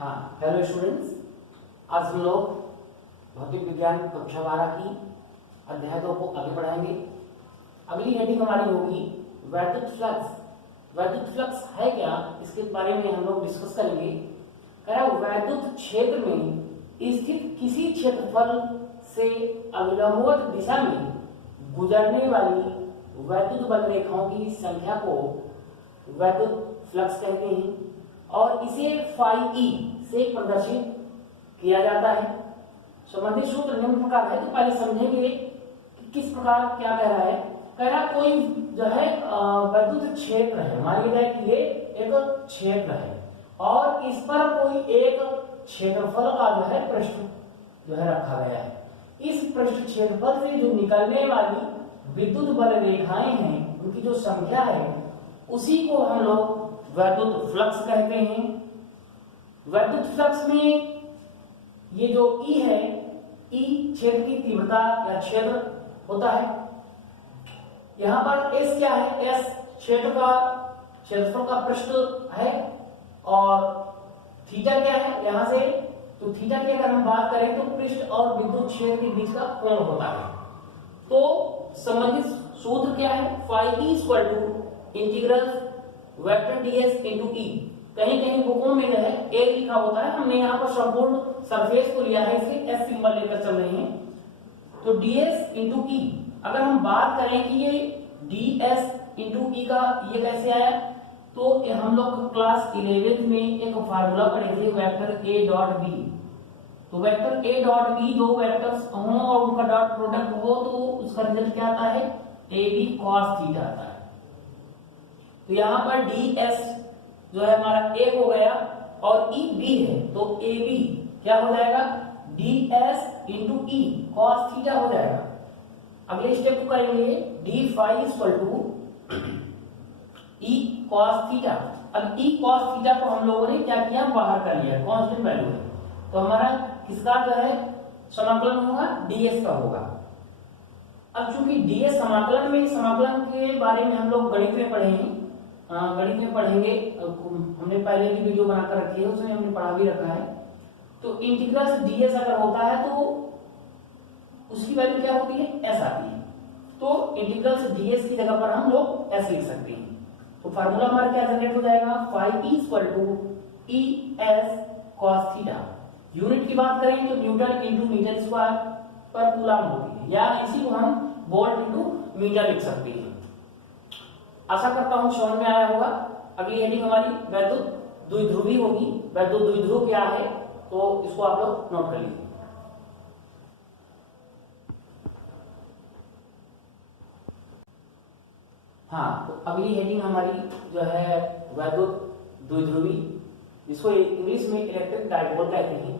हाँ, hello students. आज हम लोग भौतिक विज्ञान कक्षा 12 की अध्याय 2 को आगे बढ़ाएंगे। अगली हेडिंग हमारी होगी वैद्युत फ्लक्स। वैद्युत फ्लक्स है क्या, इसके बारे में हम लोग डिस्कस करेंगे। वैद्युत क्षेत्र में स्थित किसी क्षेत्रफल से अविलंबवत दिशा में गुजरने वाली वैद्युत बल रेखाओं की संख्या को वैद्युत फ्लक्स कहते हैं और इसे फाई ई से प्रदर्शित किया जाता है। संबंधित सूत्र निम्न प्रकार है, तो पहले समझेंगे कि किस प्रकार क्या कह रहा है। कह रहा कोई जो है वैद्युत क्षेत्र है, मान लिया जाए कि ये एक क्षेत्र है और इस पर कोई एक क्षेत्रफल का जो है पृष्ठ जो है रखा गया है। इस पृष्ठ क्षेत्रफल से जो निकलने वाली विद्युत बल रेखाएं हैं, उनकी जो संख्या है, उसी को हम लोग वैद्युत फ्लक्स कहते हैं। वैद्युत फ्लक्स में ये जो ई है, ई क्षेत्र की तीव्रता या क्षेत्र होता है। यहां पर एस क्या है, एस क्षेत्र का क्षेत्रफल का पृष्ठ है और थीटा क्या है यहां से, तो थीटा की अगर हम बात करें तो पृष्ठ और विद्युत क्षेत्र के बीच का कोण होता है। तो संबंधित सूत्र क्या है, phi E equal to integral vector ds into E. कहीं कहीं बुकों में जो है ए लिखा होता है, हमने यहाँ पर संपूर्ण सरफेस को लिया है, इसलिए एस सिंबल लेकर चल रहे हैं। तो ds इंटू ई, अगर हम बात करें कि ये ds इंटू ई का ये कैसे आया, तो हम लोग क्लास 11th में एक फार्मूला पढ़े थे, वेक्टर ए डॉट बी। तो वेक्टर ए डॉट बी दो वेक्टर्स हो और उनका डॉट प्रोडक्ट हो तो उसका रिजल्ट क्या आता है, ए बी कॉस थीटा आता है। तो यहाँ पर ds जो है हमारा a हो गया और e b है, तो ab क्या हो जाएगा, ds into E cos theta हो जाएगा। अगले स्टेप को करेंगे d phi equal to e cos theta. अब e कॉस थीटा को हम लोगों ने क्या किया, बाहर कर लिया, कांस्टेंट वैल्यू है, तो हमारा किसका जो है समाकलन होगा, ds का होगा। अब चूंकि ds समाकलन में, समाकलन के बारे में हम लोग गणित में पढ़े हैं, गणित में पढ़ेंगे, हमने पहले की वीडियो बनाकर रखी है, उसमें हमने पढ़ा भी रखा है। तो इंटीग्रल ds अगर होता है तो उसकी वैल्यू क्या होती है, s आती है। तो इंटीग्रल ds की जगह पर हम लोग s लिख सकते हैं। तो फार्मूला हमारा क्या जनरेट हो जाएगा, phi E equal to E S cos theta. Unit की बात करें तो न्यूटन इंटू मीटर स्क्वायर पर कूलम होती है, या इसी को हम वोल्ट इंटू मीटर लिख सकते हैं। आशा करता हूं समझ में आया होगा। अगली हेडिंग हमारी वैद्युत द्विध्रुवी होगी। वैद्युत द्विध्रुव क्या है, तो इसको आप लोग नोट कर लीजिए। हाँ, तो अगली हेडिंग हमारी जो है वैद्युत द्विध्रुवी, जिसको इंग्लिश में इलेक्ट्रिक डाइपोल कहते हैं।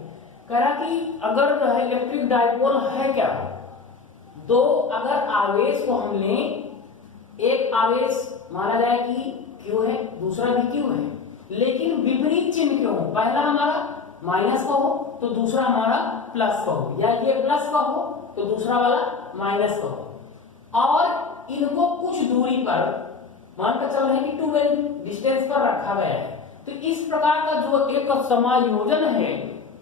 कह रहा कि अगर जो है इलेक्ट्रिक डाइपोल है क्या, दो अगर आवेश को हम लें, एक आवेश माना जाए कि Q है, दूसरा भी Q है, लेकिन विपरीत चिन्ह क्यों हो, पहला हमारा माइनस का हो तो दूसरा हमारा प्लस का हो, या ये प्लस का हो तो दूसरा वाला माइनस का हो, और इनको कुछ दूरी पर मानकर चल रहे हैं कि 2l डिस्टेंस पर रखा गया है। तो इस प्रकार का जो एक समायोजन है,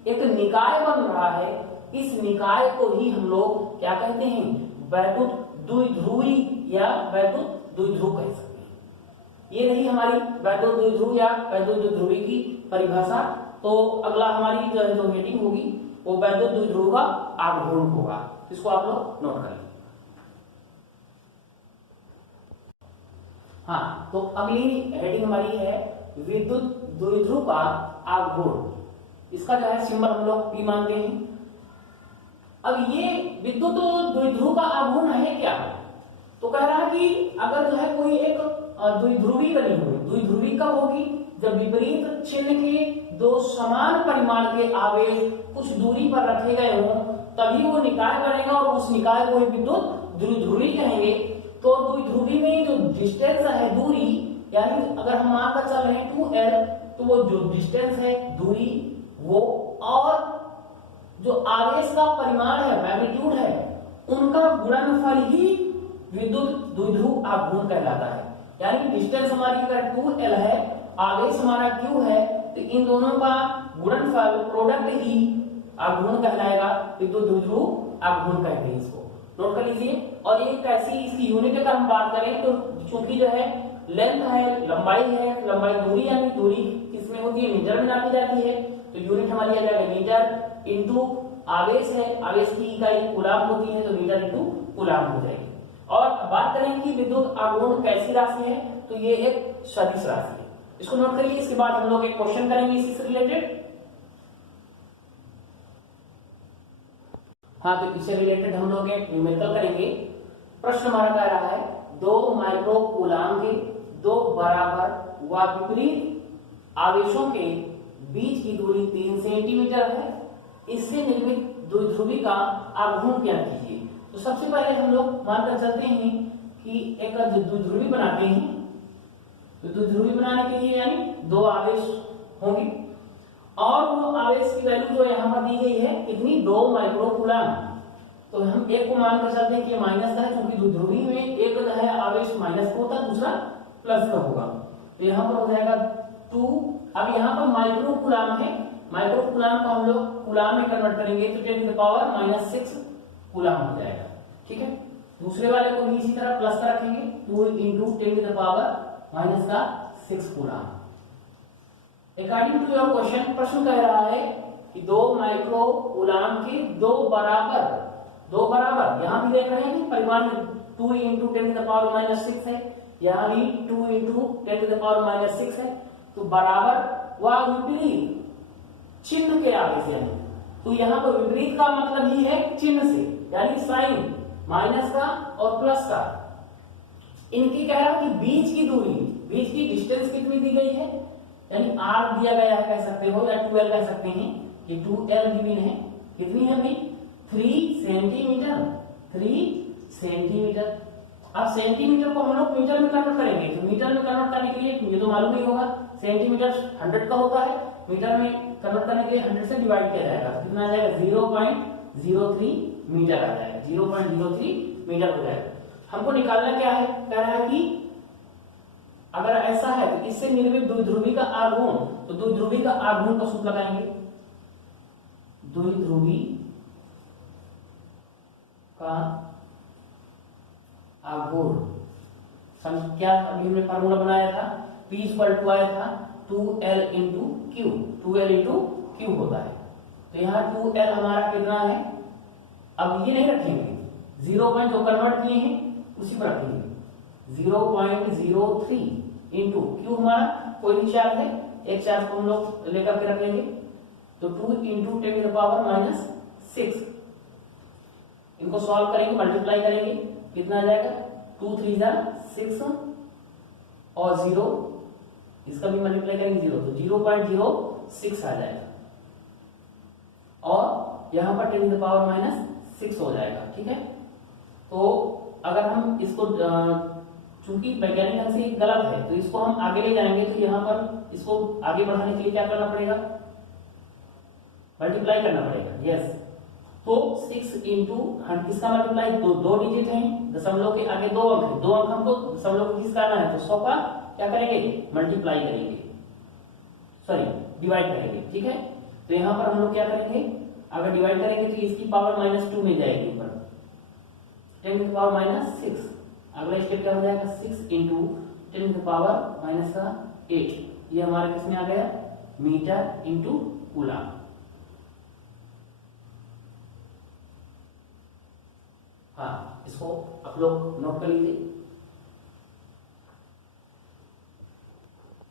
एक निकाय बन रहा है, इस निकाय को ही हम लोग क्या कहते हैं, वैद्युत द्विध्रुवी या वैद्युत द्विध्रुव कह सकते हैं। ये रही हमारी वैद्युत द्विध्रुव या वैद्युत द्विध्रुवी की परिभाषा। तो अगला हमारी जो हेडिंग होगी वो वैद्युत द्विध्रुव का आघूर्ण होगा, इसको आप लोग नोट कर लें। हाँ, तो अगली हेडिंग हमारी है विद्युत द्विध्रुव का आघूर्ण। इसका जो है सिंबल हम लोग P मानते हैं। अब ये विद्युत द्विध्रुव का आघूर्ण है क्या, तो कह रहा है कि अगर जो है कोई एक द्विध्रुवी बनी हुई, द्विध्रुवी कब होगी, जब विपरीत चिन्ह के दो समान परिमाण के आवेश कुछ दूरी पर रखे गए हों, तभी वो निकाय बनेगा और उस निकाय को विद्युत द्विध्रुवी कहेंगे। तो द्विध्रुवी में जो डिस्टेंस है, दूरी, यानी अगर हम मानकर चल रहे हैं 2l, तो वो जो डिस्टेंस है, दूरी, वो और जो आवेश का परिमाण है, मैग्नीट्यूड है, उनका गुणनफल ही विद्युत द्विध्रुव आघूर्ण कहलाता है। यानी डिस्टेंस हमारी अगर 2l है, आवेश हमारा Q है, तो इन दोनों का गुणनफल प्रोडक्ट ही आघूर्ण कहलाएगा, विद्युत द्विध्रुव आघूर्ण कहते हैं इसको, नोट कर लीजिए। और ये कैसी, इसकी यूनिट अगर हम बात करें तो चूंकि जो है लेंथ है, लंबाई है, लंबाई दूरी यानी दूरी किसमें होती है, मीटर में नापी जाती है, तो यूनिट हमारी आ जाएगा मीटर इंटू आवेश है, आवेश की इकाई कूलाम होती है, तो मीटर इंटू कूलाम हो जाएगी। और बात करें कि विद्युत आघूर्ण कैसी राशि है, तो ये एक सदिश राशि है, इसको नोट करिए। इसके बाद हम लोग एक क्वेश्चन करेंगे इसी से रिलेटेड। हाँ, तो इससे रिलेटेड हम लोग एक न्यूमेरिकल करेंगे। प्रश्न हमारा कह रहा है 2 माइक्रो कूलाम के 2 बराबर व विपरीत आवेशों के बीच की दूरी 3 सेंटीमीटर है, इससे निर्मित द्विध्रुवी का आघूर्ण ज्ञात कीजिए। तो सबसे पहले हम लोग मानकर चलते हैं कि एक द्विध्रुवी बनाते हैं, तो द्विध्रुवी बनाने के लिए यानी 2 आवेश होंगे और वो आवेश की वैल्यू जो यहाँ पर दी गई है कितनी, 2 माइक्रो कूलाम। तो हम एक को मानकर चलते हैं कि माइनस का है, क्योंकि द्विध्रुवी में एक है आवेश माइनस का होता है, दूसरा प्लस का होगा, तो यहाँ पर हो जाएगा 2। अब यहाँ पर माइक्रो कूलाम है, माइक्रो कूलाम को हम लोग कूलाम में कन्वर्ट करेंगे तो 10 टू द पावर -6 कूलाम हो जाएगा, ठीक है। दूसरे वाले को भी इसी तरह प्लस का रखेंगे, 2 into 10 to the power -6 coulomb. According to your question, प्रश्न कह रहा है कि 2 माइक्रो कूलाम के 2 बराबर यहां भी देख रहे हैं कि परिमाण में 2 इंटू 10 टू द पावर -6 है, यहां भी 2 इंटू 10 टू द पावर -6 है, तो बराबर व विपरीत चिन्ह के आगे से, तो यहाँ पर विपरीत का मतलब ही है चिन्ह से, यानी साइन माइनस का और प्लस का। इनकी कह रहा कि बीच की दूरी, बीच की डिस्टेंस कितनी दी गई है, यानी r दिया गया है कह सकते हो, या 2l कह सकते हैं, ये 2l गिवन है, कितनी है भाई 3 सेंटीमीटर, 3 सेंटीमीटर। अब सेंटीमीटर को हम लोग मीटर में कन्वर्ट करेंगे, तो मीटर में कन्वर्ट करने के लिए ये तो मालूम नहीं होगा, सेंटीमीटर 100 का होता है, मीटर में कन्वर्ट करने के लिए 100 से डिवाइड किया जाएगा, तो कितना आ जाएगा 0.03 मीटर आ जाएगा, 0.03 मीटर हो जाएगा। हमको निकालना क्या है, कह रहा है कि अगर ऐसा है तो इससे निर्मित द्विध्रुवी का आघूर्ण, तो द्विध्रुवी का आघूर्ण का सूत्र लगाएंगे, द्विध्रुवी का आघूर्ण क्या अभी हमने फार्मूला बनाया था, P = आया था 2l into Q, 2l into Q होता है, तो यहाँ 2l हमारा कितना है, अब ये नहीं रखेंगे, 0 पॉइंट जो कन्वर्ट किए हैं उसी पर रखेंगे, 0.03 इंटू क्यू हमारा कोई भी चार्ज है, एक चार्ज को हम लोग लेकर के रखेंगे, तो 2 इंटू 10 टू द पावर -6, इनको सॉल्व करेंगे, मल्टीप्लाई करेंगे, कितना आ जाएगा 2 3 6 और 0, इसका भी मल्टीप्लाई करेंगे 0, तो 0.06 आ जाएगा और यहां पर 10 टू द पावर -6 हो जाएगा, ठीक है। तो अगर हम इसको चूंकि वैज्ञानिक ढंग से गलत है तो इसको हम आगे ले जाएंगे, तो यहाँ पर इसको आगे बढ़ाने के लिए क्या करना पड़ेगा, मल्टीप्लाई करना पड़ेगा, यस। तो 6 इंटू किसका मल्टीप्लाई, दो डिजिट है, दशमलव के आगे 2 अंक है, 2 अंक हमको दशमलव को किसका आना है, तो 100 का क्या करेंगे, मल्टीप्लाई करेंगे, सॉरी डिवाइड करेंगे, ठीक है। तो यहाँ पर हम लोग क्या करेंगे, अगर डिवाइड करेंगे तो इसकी पावर -2 में जाएगी ऊपर, 10 टू द पावर -6, अगला स्टेप क्या हो जाएगा 6 इंटू 10 टू द पावर -8, ये हमारे किसमें आ गया, मीटर इंटू कूलाम। हाँ, इसको आप लोग नोट कर लीजिए।